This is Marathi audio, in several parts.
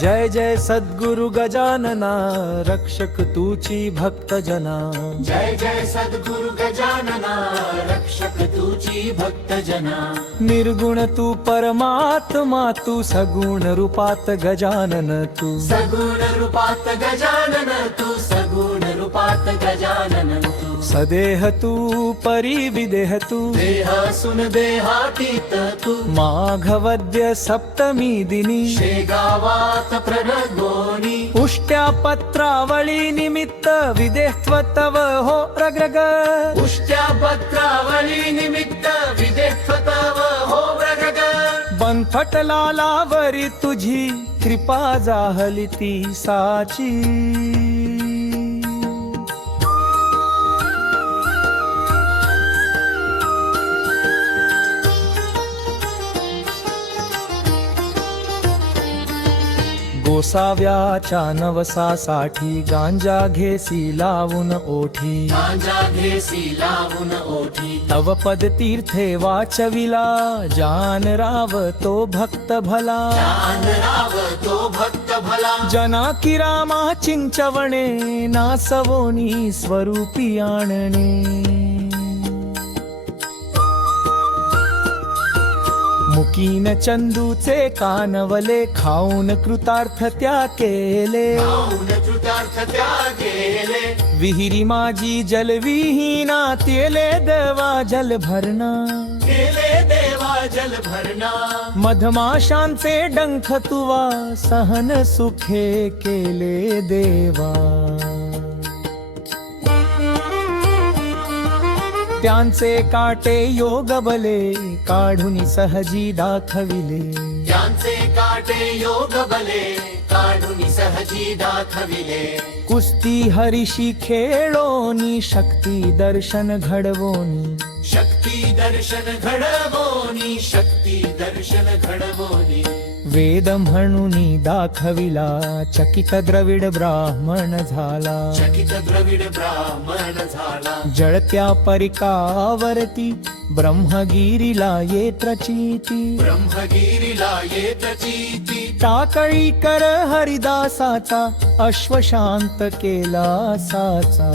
जय जय सद्गुरु गजानना, रक्षक तूची भक्त जना। जय जय सद्गुरु गजानना, रक्षक तुझी भक्त जना। निर्गुण तू परमात्मा, तू सगुण रूपात गजानन तू। सगुण रूपात गजानन तू, सगुण रूपात गजानन तू। सदेह तू परिविदेह तू, देह सुन देहातीत तू। माघवद्य सप्तमी दिनी, शेगावात प्ररगोनी। उष्ट्या पत्रावळी निमित्त विदेहत्व तव हो रगरग। उष्ट्या पत्रावळी निमित्त विदेह तव हो रगग। बनफट लालावरी तुझी कृपा जाहली ती साची। गोसाव्याच्या नवसासाठी गांजा घेसी लावून ओठी। गांजा घेसी लावून ओठी। तव पद तीर्थे वाचविला, जान राव तो भक्त भला। जान राव तो भक्त भला। जना की रामा चिंचवणे, नासवोनी स्वरूपी आणणे। मुकीन चंदूचे कानवले, खाऊन कृतार्थ त्या केले। खाऊन कृतार्थ त्या गेले। विहिरी माझी जलविहीना, तेले देवा जल भरणा। केले देवा जल भरणा। मधमाशांचे डंख तुवा, सहन सुखे केले देवा। त्यांचे काटे योग बले, काढून सहजी दाखविले। त्यांचे काटे योग बले, काढून सहजी दाखविले। कुस्ती हरिशी खेळोनी, शक्ती दर्शन घडवोनी। शक्ती दर्शन घडवोनी, शक्ती दर्शन घडवोनी। वेद म्हणूनी दाखविला, चकित द्रविड ब्राह्मण झाला। चकित द्रविड ब्राह्मण झाला। जळत्या परिकावरती, ब्रह्मगिरीला ये प्रचिती। ब्रह्मगिरीला येत चीती। टाकळी कर हरिदासाचा, अश्वशांत केला साचा।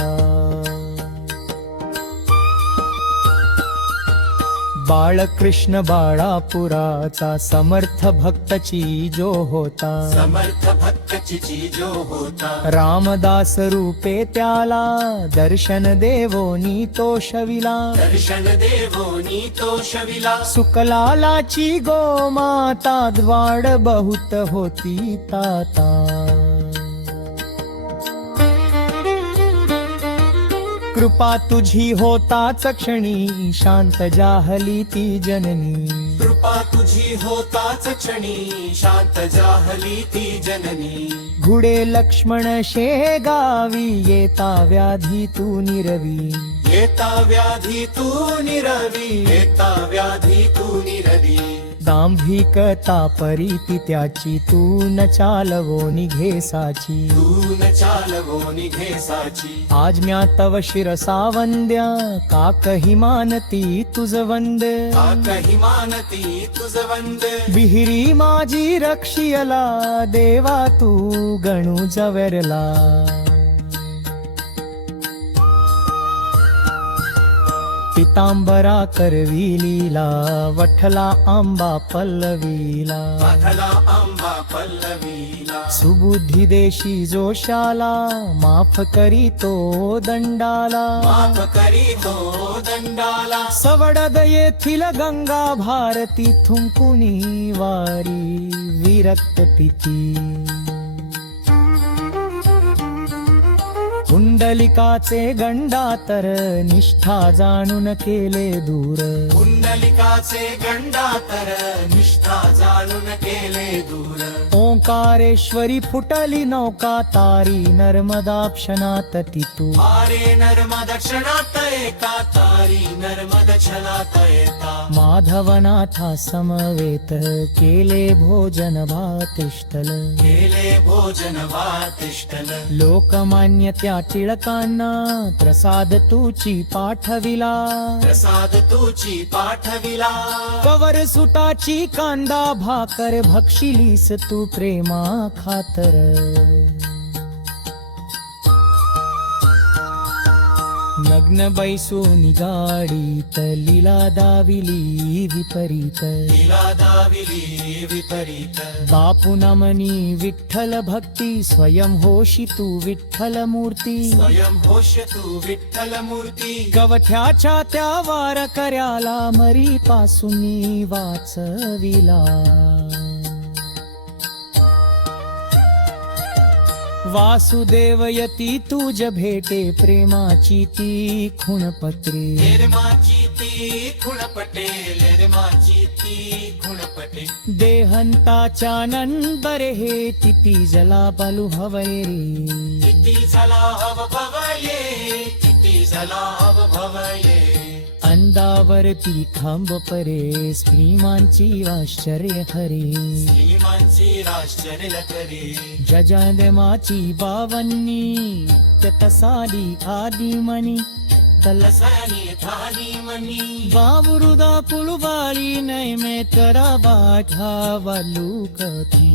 बाळकृष्ण बाळापुराचा, समर्थ भक्तची जो होता। समर्थ भक्तची जो होता। रामदास रूपे त्याला, दर्शन देवोनी तो शविला। दर्शन देवोनी तो शविला। सुकलालाची गोमाता, द्वाड बहुत होती ताता। कृपा तुझी होताच क्षणी, शांत जाहली ती जननी। कृपा तुझी होताच क्षणी, शांत जाहली ती जननी। घुडे लक्ष्मण शेगावी, येता व्याधी तू निरवी। येता व्याधी तू निरवी। येता व्याधी तू निरवी। दांभिकता परीती त्याची, तू न चालवो निघेसाची। तू न चालवो निघेसाची। आज म्या तव शिरसा वंद्या, का कही मानती तुझ वंद। कही मानती तुझ वंद। विहिरी माझी रक्षियला, देवा तू गणू जवरला। पितांबरा करविलीला, वठला आंबा पल्लवीला। पाठला आंबा पल्लवीला। सुबुद्धी देशी जोशाला, माफ करी तो दंडाला। माफ करी तो दंडाला। सवडद येथील गंगा भारती, थुंकुनी वारी विरक्त पिती। कुंडलिकाचे गंडातर, निष्ठा जाणून केले दूर। कुंडलिकाचे गंडातर, निष्ठा जाणून केले दूर। ओंकारेश्वरी फुटली नौका, तारी नर्मदा क्षणात तितू। आरे नर्मद क्षणात एका, तारी नर्मद क्षणात येता। माधवनाथा समवेत, केले भोजन भातिष्ठल। केले भोजन वातिष्ठल। लोकमान्य त्या टिळकांना प्रसाद तुची पाठविला प्रसाद तुची पाठविला कवर सुटाची कांदा भाकर भक्षिलीस तू प्रेमा खातर नग्न बैसून गाडीत लीला दाविली विपरीत तिला दाविली विपरीत बापू नमनी विठ्ठल भक्ती स्वयं होशी तू विठ्ठल मूर्ती स्वयं होश तू विठ्ठल मूर्ती गवठ्याच्या त्या वारकऱ्याला मरी पासून वाचविला वासुदेव यती तुझ भेटे प्रेमाची ती खुणपत्रे निर्माची ती खुणपटे निर्माची ती खुणपटे देहंताच्या नंदरे हे तिती जला बलू हवरे रे किती झाला हव भवये किती झाला हव भवये अंदावरती खांब परे श्रीमानची आश्चर्य खरे श्रीमानची राश्चर्य करे जजादमाची बावन्नी तसाली आदिमनी लसानी थानी मनी बावरुदा पुलवाली नय में तरा बाठा वालू कथी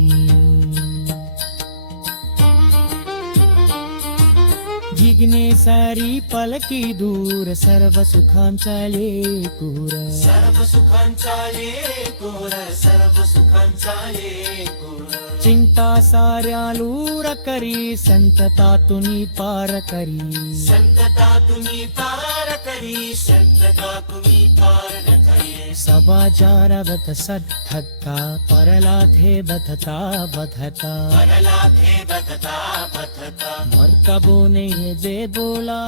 जिग्ने सारी पलकी दूर सर्व सुखांचा लेकूर सर्व सुखांचा लेकूर सर्व सुखांचा लेकूर चिंता साऱ्या लूर करी संतता तुनी पार करी संतता तुम्ही पार करी संतता तुम्ही पार न करी सबाजारवत सद्धत्ता परलाधे बधता बधता परलाभे बधता बधता मर्कबोने जय बोला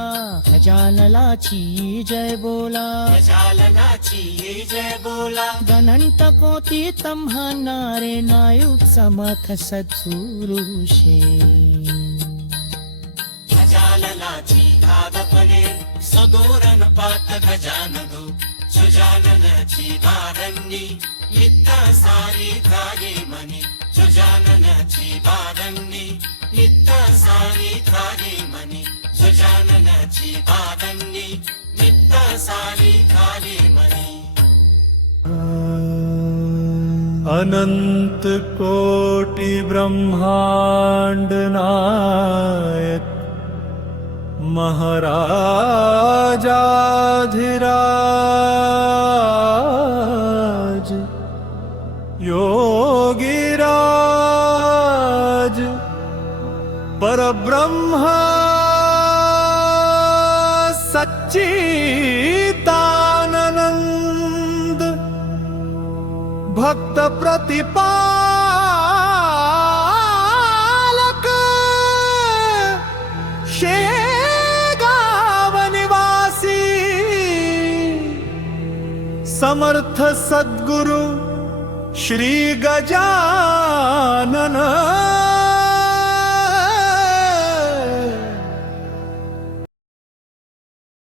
खजानलाची जय बोला गजाननाची ये जय बोला गणंत पोती तम्हानारे नायुक समथ सत्सुरुषे गजाननाची गादपणे सदोरन पात गजानदो सुजाननाची बारण्णी नित्य सारी धागे मनी सुजाननाची बारण्णी नित्य सारी धागे मनी सुजाननाची बारण्णी नित्य सारी धागे मनी अनंत कोटि ब्रह्मांड नायक महाराजाधिराज योगिराज परब्रह्म सच्चिदानंद भक्त प्रतिपालक शेगाव निवासी समर्थ सद्गुरु श्री गजानन